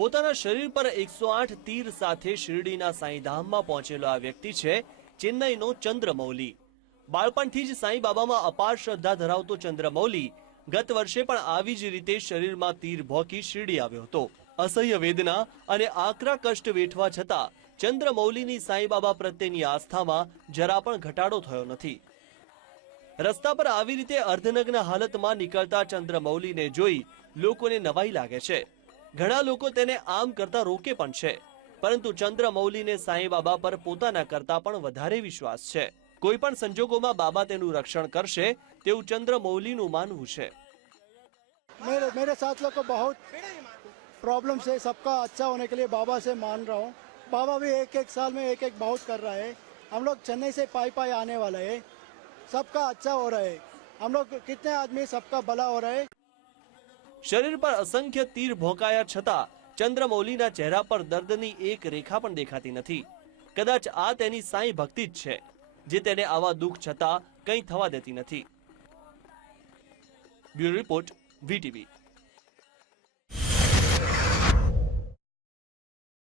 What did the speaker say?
પોતાના શરીર પર એકસો આઠ તીર સાથે શિરડીના સાંઈધામમાં પહોંચેલો આ વ્યક્તિ છે ચેન્નઈનો ચંદ્રમૌલી. બાળપણથી જ સાંઈ બાબામાં અપાર શ્રદ્ધા ધરાવતો ચંદ્રમૌલી ગત વર્ષે પણ આવી જ રીતે શરીરમાં તીર ભોંકી શિરડી આવ્યો હતો. અસહ્ય વેદના અને આકરા કષ્ટ વેઠવા છતાં ચંદ્રમૌલીની સાંઈ બાબા પ્રત્યેની આસ્થામાં જરા પણ ઘટાડો થયો નથી. રસ્તા પર આવી રીતે અર્ધનગ્ન હાલતમાં નીકળતા ચંદ્રમૌલીને જોઈ લોકોને નવાઈ લાગે છે. ઘણા લોકો તેને આમ કરતા રોકે પણ છે પરંતુ ચંદ્રમૌલીને સાંઈ બાબા પર પોતાના કરતા પણ વધારે વિશ્વાસ છે કોઈ પણ સંજોગોમાં બાબા તેનું રક્ષણ કરશે તેવું ચંદ્રમૌલીનું માનવું છે मेरे मेरे साथ लोग को बहुत प्रॉब्लम है सबका अच्छा होने के लिए बाबा से मान रहा हूँ बाबा भी एक एक साल में एक एक बहुत कर रहा है हम लोग चेन्नई से पाई पाई आने वाला है सबका अच्छा हो रहा है हम लोग कितने आदमी सबका भला हो रहा है શરીર પર અસંખ્ય તીર ભોંકાયા છતાં ચંદ્રમૌલીના ચહેરા પર દર્દની એક રેખા પણ દેખાતી નથી. કદાચ આ તેની સાંઈ ભક્તિ જ છે, જે તેને આવા દુઃખ છતાં કંઈ થવા દેતી નથી. Bureau report, VTV.